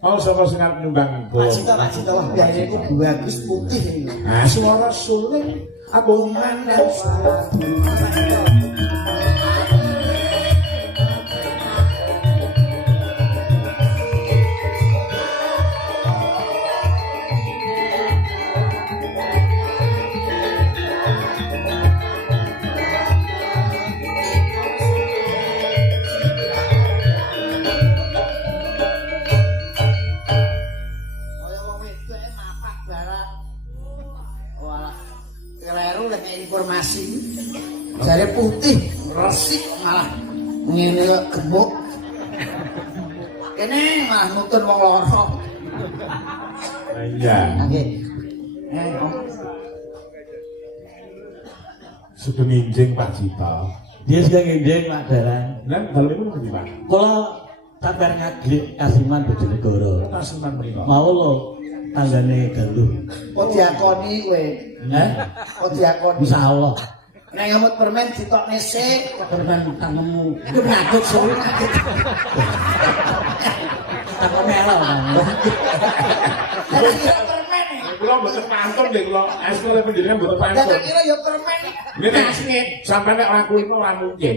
Oh, sapa sing arep nyumbang bola? Pak Cito wah biayane iku bagus putih. Nah, suara suling aku mandang informasi jare putih resik malah ngene kok gemuk kene malah nutun wong loro iya nggih sudah nginjing Pak Cito dia sudah nginjing Pak Dalan lan dalem iku ngendi Pak kula sabar ngaglik Kasiman Bojonegoro Kasiman mriko mau lho tanggane galuh kok diakoni kowe kok diakoni insyaallah nek ngamut permen ditokne sik permen tangemu iku ngadut suwi tak melo permen kula mboten pantun nggih kula sekolah pendidikan mboten pantun tak kira ya permen nek asline sampeyan nek ora kulino ora mungkin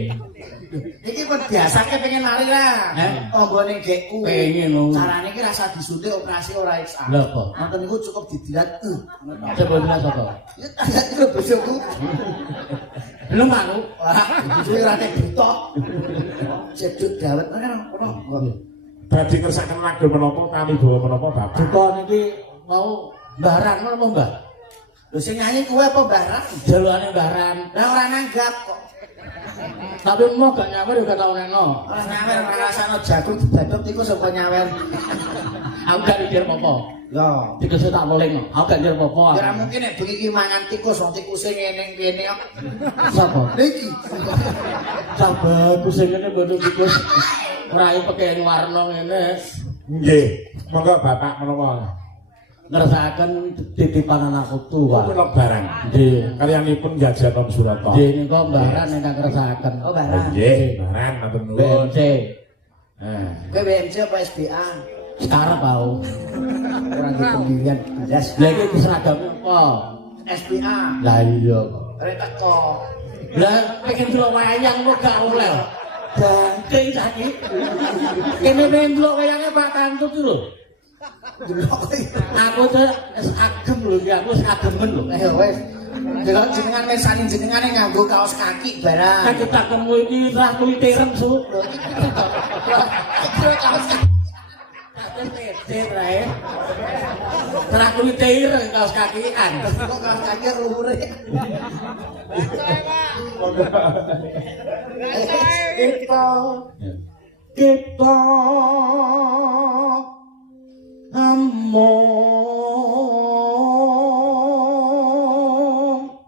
iki kok biasake pengen lari lah tanggane gekku pengen lho carane iki rasa disuntik operasi ora eksa lha apa nonton niku cukup didilat sebelumnya sapa ya tak kira bojoku belum aku bojoku ora tek butok cedhuk dawet ngono badhe ngersakaken lagu menapa kami bawa menapa Bapak duka niki mau Baran apa Mbah lho sing nyanyi kowe apa barang jalurane Baran lah ora nanggap kok tapi mau gak nyawer juga tau neno ora nyawer ora rasane jagung dibadhok iku sapa nyawer aku gak mikir apa yo tikus tak poling aku gak mikir apa ora mungkin nek bengi iki mangan tikus wong tikuse ngene kene kok sapa niki sabar kusing ngene mboten tikus rai pakaian warna ngene nggih monggo Bapak menapa ngersakaken titipan anak putu Pak kula barang nggih karyanipun Gajah Nom Surata nggih nika Baran ingkang ngersakaken oh barang nggih barang matur nuwun BMC kowe BMC apa SBA sekarang tau ora di pendirian belas lha iki seragamnya apa SBA lah iya rek teko lah pengen delok wayang kok gak oleh dangke saiki kene pengen delok wayange Pak Kantut lho aku tuh agem lho ya aku agemen lho ya wis delok jenengan mesane jenengane nganggo kaos kaki barang aku tak temu iki rah kuwi terem su kaos kaki Rae. Terah kuwi tir kaos kakian. kok kaos kaki luhure kita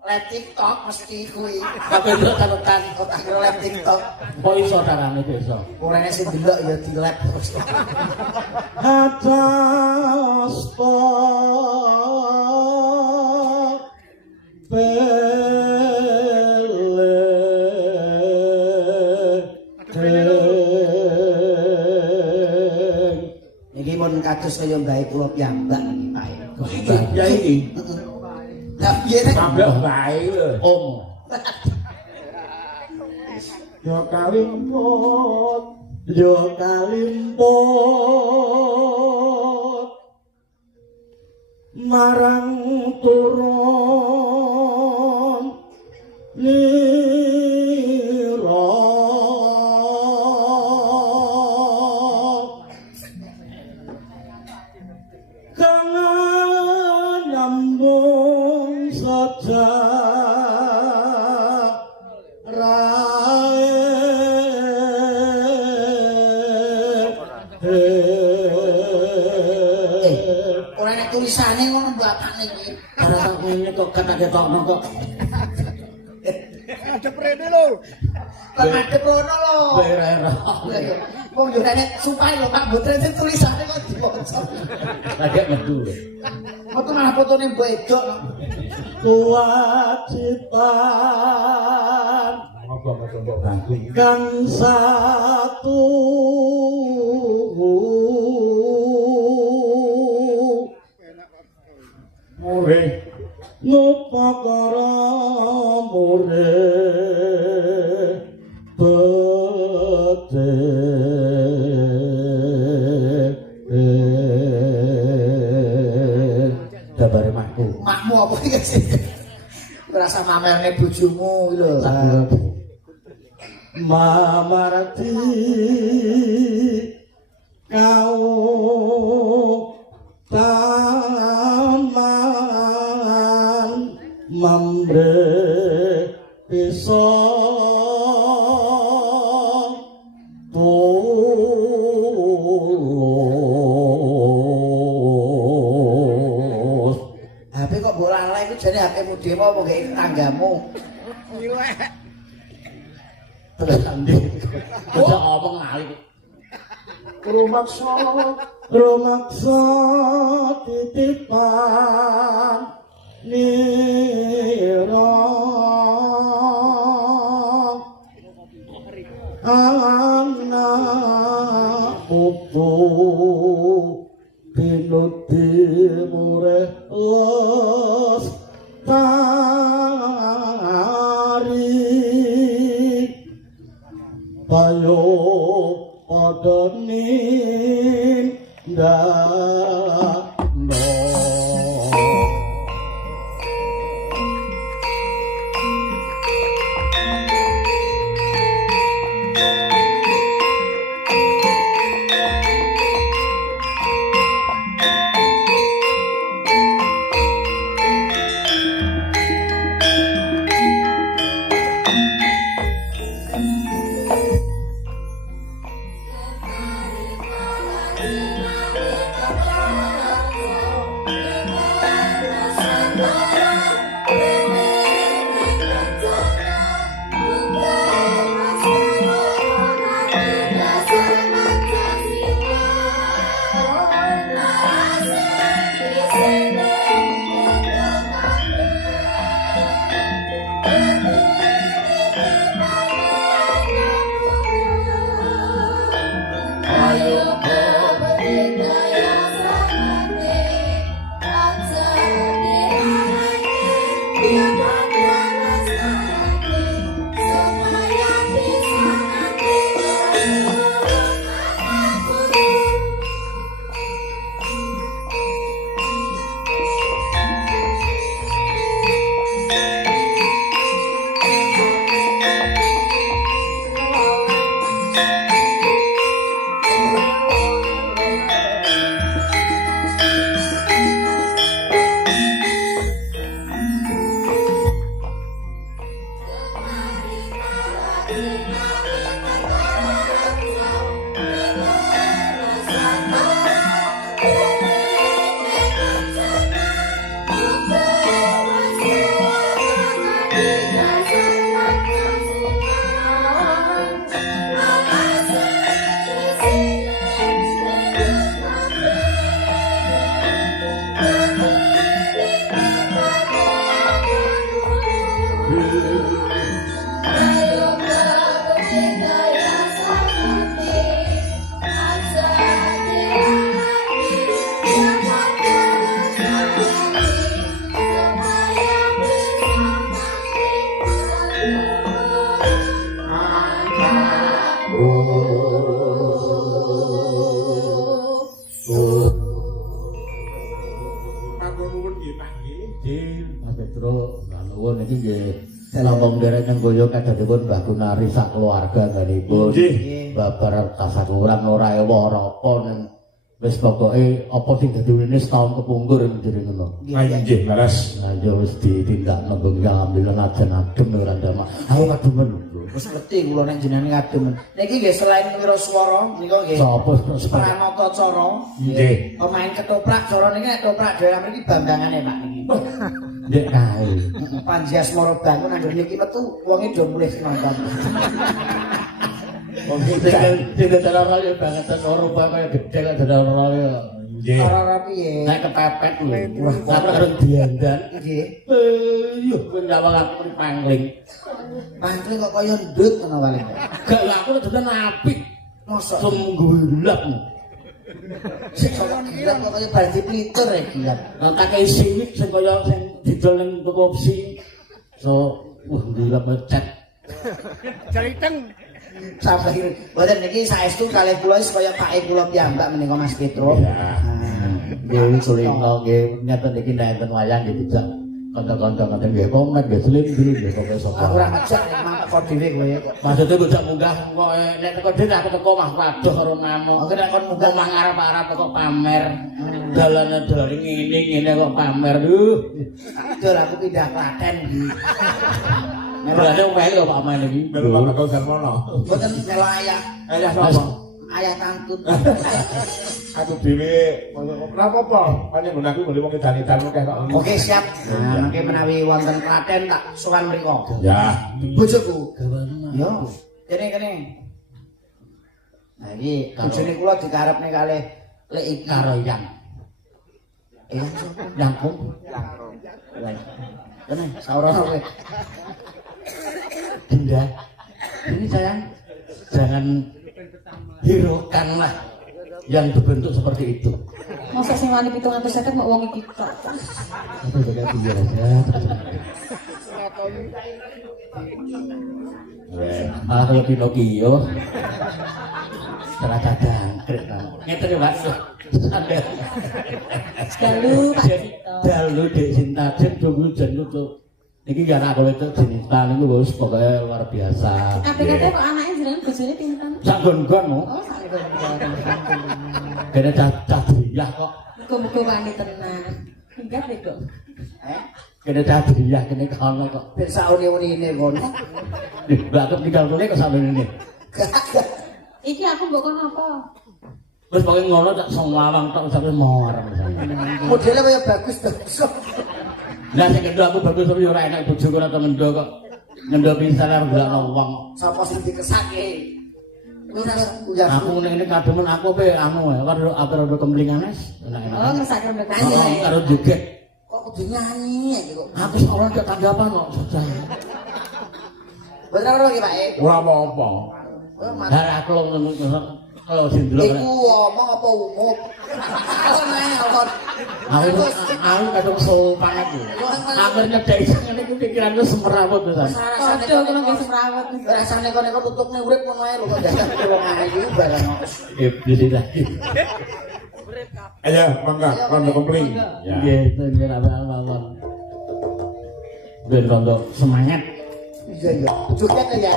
live TikTok mesti kuwi tapi itu catatan kok tak kira live TikTok kok iso carane iso orangnya sing delok ya di live terus atas iki mun kados kaya mbae kula piyambak iki Pak ya iki lah piye nek tambah bae lho om yo kalimput yo kalimput marang turun liro kangen nambung saja tulisane ngono mbakane iki. Ora tak ngene kok kata ketokno kok. Ada prene lho. Kan ada prono lho. Era-era. Wong yo nek supaya lho Pak Butre sing tulisane kok diwaca. Lagi metu. Foto malah fotone mbok edok. Kewajiban Moga-moga mbok bantu. kan satu apa iki sih? Rasa mamerne bojomu iki lho. Mamarti kau taman mamre piso tulus. HP kok mbok lalai iku jane HP-mu dhewe apa gawe tanggamu? Terus andi. Aja omong ngali. Rumaksa titipan nira anak putu pinuti mureh lestari payo padha nindakno. Kadadipun Mbah Gunari sak keluarga nganipun babar kasakuran ora ewa ora apa ning wis pokoke apa sing dadi urine setahun kepungkur jenenge ngono. Nggih, leres. Lah ya wis ditindakno bengi ambil ajen adem ora ndamak. Ayo kademen. Wis ngerti kula nek jenenge kademen. Niki nggih selain wira swara nika nggih. Sapa Pranata Cara. Nggih. Pemain ketoprak cara niki nek ketoprak dhewe mriki bambangane Pak niki. Ndek kae. Panji Asmara bangun anggere niki metu wonge do mulih nonton. Wong sing telara ya banget ora kaya gedhe kaya telara ya. Nggih. Ora piye? Nek kepepet lho. Wah, karo diandan. Nggih. Yo ben nyawang aku mriki pangling. Pangling kok kaya ndut ngono wae. Gak lah aku tenan apik. Mosok Semgulak. sing kaya gila kok kaya baldi plitur ya gila. Nah, tak kei sinik sing kaya sing didol ning toko opsi. So, gila becet. Cariteng. Sampai mboten niki saestu kalih kula wis kaya pake kula piyambak menika Mas Petro. Nggih sulinga nggih nyata niki nek enten wayang nggih dijak kanca-kanca ngaten nggih komen nggih selindri nggih pokoke sapa. Aku ora ngejak nek mang teko dhewe kowe kok. Maksudnya gue jak munggah kok nek teko dhewe aku teko mah waduh karo ngamuk. Oke nek kon munggah mang arep-arep teko pamer. Dalane dari ngene kok pamer. Dol aku pindah Klaten. Berarti wae lho Pak Men iki. Melu Pak Bagong Darmono. Mboten melok ayah. Ayah sapa? Ayah tangkut. Aku dhewe ora apa-apa. Panjenengan aku ngene wong edan-edan kok kok. Oke, siap. Nah, mangke menawi wonten Klaten tak sowan mriko. Ya. Bojoku. Yo. Kene. Nah, iki bojone kula dikarepne kalih lek iki Karo yang sapa? nyangkung. Kene saurana kowe. Dinda. Ini sayang jangan hiraukanlah yang berbentuk seperti itu. Masa sing wani 750 mau wong iki tok. Itu beda pinggir aja. Ah kalau Pinocchio setelah cadang ngeten ya Mas. Dalu Pak Jadi dalu Dek Sintaden tunggu jan tutup. Niki ya anak kula itu jenis niku wis pokoke luar biasa. Kate-kate kok anake jenengan bojone pinten? Sak gon-gon Oh, sak gon. kene cah driyah kok. Muga-muga wani tenan. Enggak deh kok. Kene cah driyah kene kono kok. Ben sauni-unine kono. Mbak aku tinggal kene kok sampe ini. Iki aku mbok kon apa? Wis pokoke ngono tak sawang tok sampe marang. Modele kaya bagus. Lah sing kendho aku bagus tapi ora enak bojoku ora ngendho kok. Ngendho pisan arep golekno wong. Sapa sing dikesake? Wis uyah. Aku ning ngene kademen aku pe anu karo atur kemlinganes. Oh, ngesake mbek Oh, karo joget. Kok kudu nyanyi iki kok. Aku ora ada tanggapan kok. Bener ora iki, Pak? Ora apa-apa. Lah aku kalau sing delok. Iku omong apa umum? Aku kadung sopan aku. Aku nyedek ngene iki pikiranku semrawut pisan. Aduh, kula nggih semrawut. Rasane kok nek tutupne urip ngono ae lho kok dadak kula ngene iki barang. Iblis lagi. Ayo, mangga rondo kempling. Ya. Nggih, nggih mawon. Ben rondo semangat. Iya. Joget ya.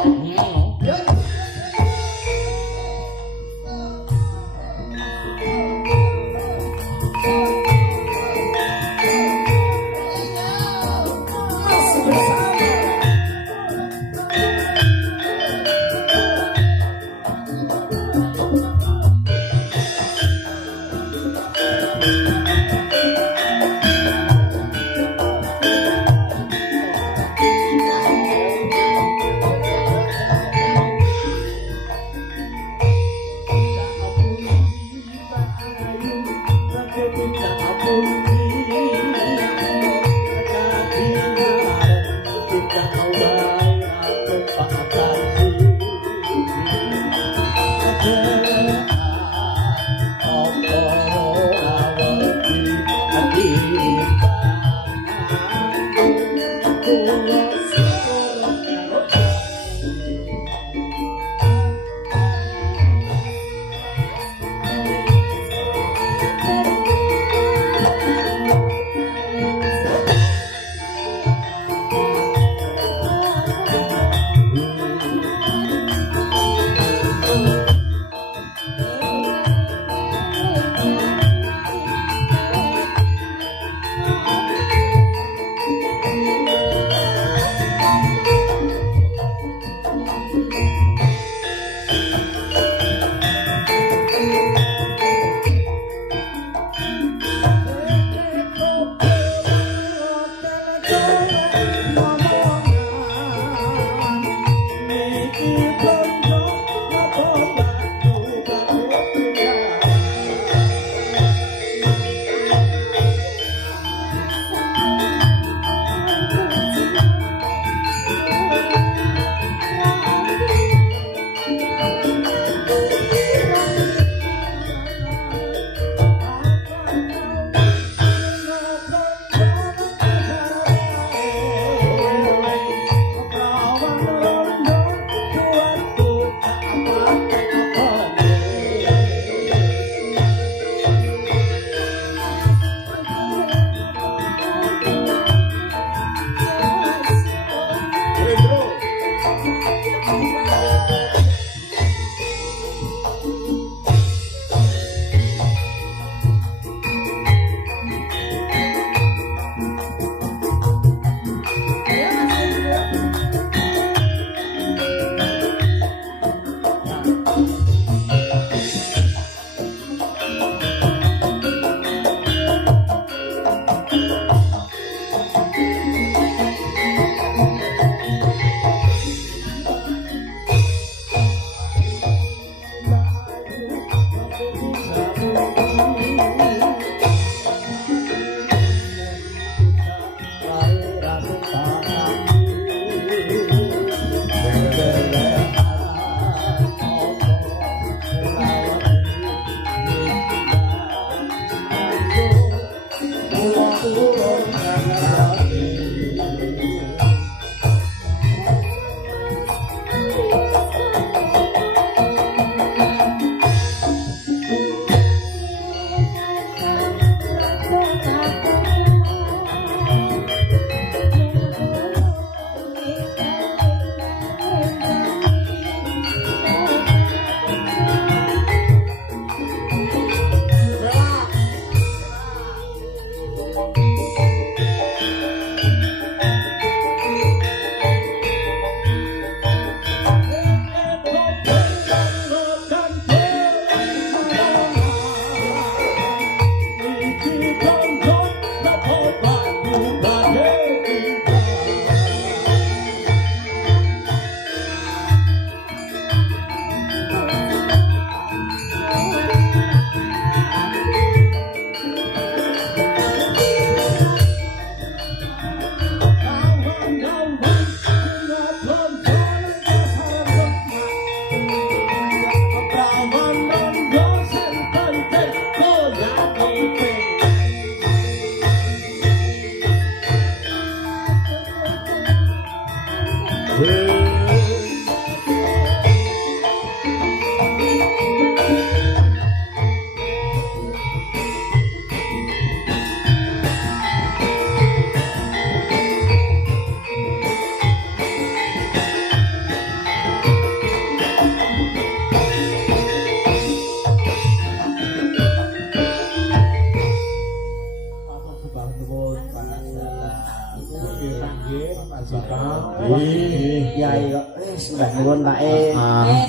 Kiai kok wis mbah nuwun Pak E.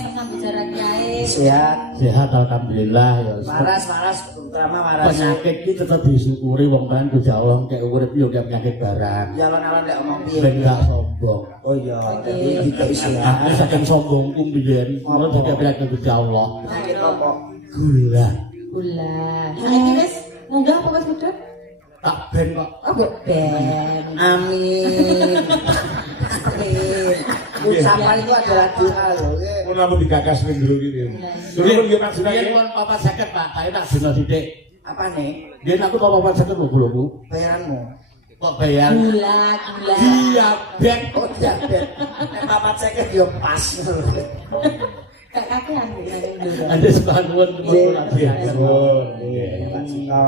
Senang bicara Kiai. Sehat. Sehat alhamdulillah ya. Waras terutama waras. Penyakit iki tetep disyukuri wong kan Gusti Allah kek urip yo kek penyakit barang. Ya alon-alon lek omong piye. Ben gak sombong. Oh iya, dadi kita Aku istirahat. saking sombongku mbiyen, ora dadi penyakit Gusti Allah. Penyakit apa? Gula. Gula. Saiki wis munggah apa wis medhot? Tak ben kok. Oh, ben. Amin. Amin. Ucapan itu adalah doa loh. Mun lamun digagas ning jero iki. Dulu yo Mas Biyen Sunake. kon papat seket Pak, tapi tak dina sithik. Apa nih? Biyen aku tau papat seket lho gulaku. Bayaranmu? Kok bayar? Gula. Iya, ben. Oh diabetes. Nek papat seket yo pas. Kak kakean nang ndoro. Ade sebangun Iya. temen Oh, iya. Pak Cika.